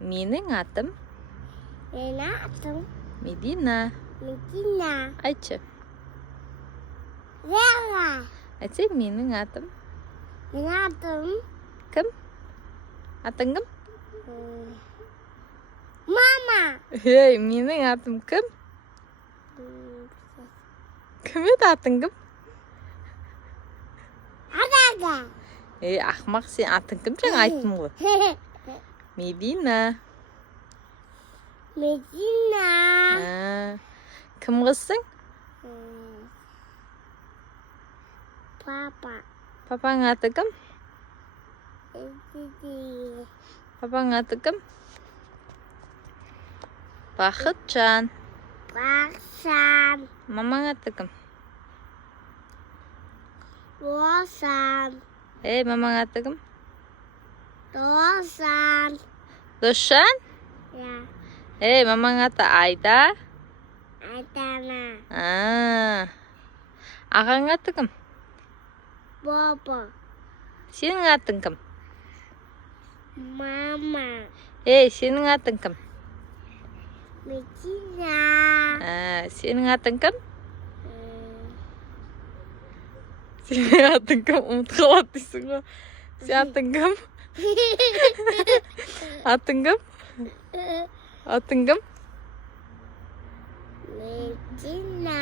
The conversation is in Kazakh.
Менің атым Менің атым Медина. Медина. Айтшы. Вера. Айтсай, менің атым Менің атым кім? Атың кім? Мама. Ей, менің атым кім? Кім еді атың кім? Адага. Ей, ақымақ, сен атың кім жаңа айттым ғой. Медина. Медина. Кім қызсың? Папа. Папаң аты кім? Папаң аты кім? Бақытжан. Бақытжан. Мамаң аты кім? Досжан. Ей, мамаң аты кім? Досжан. Досжан? Я. Ей, мамаң аты Айда. Айдана. Ағаң аты кім? Баба. Сенің атың кім? Мама. Ей, сенің атың кім? Медина. Сенің атың кім? Сенің атың кім? Ұмытып қалады дейсің ғой. Сен атың кім? Атың кім? Атың кім? Медина.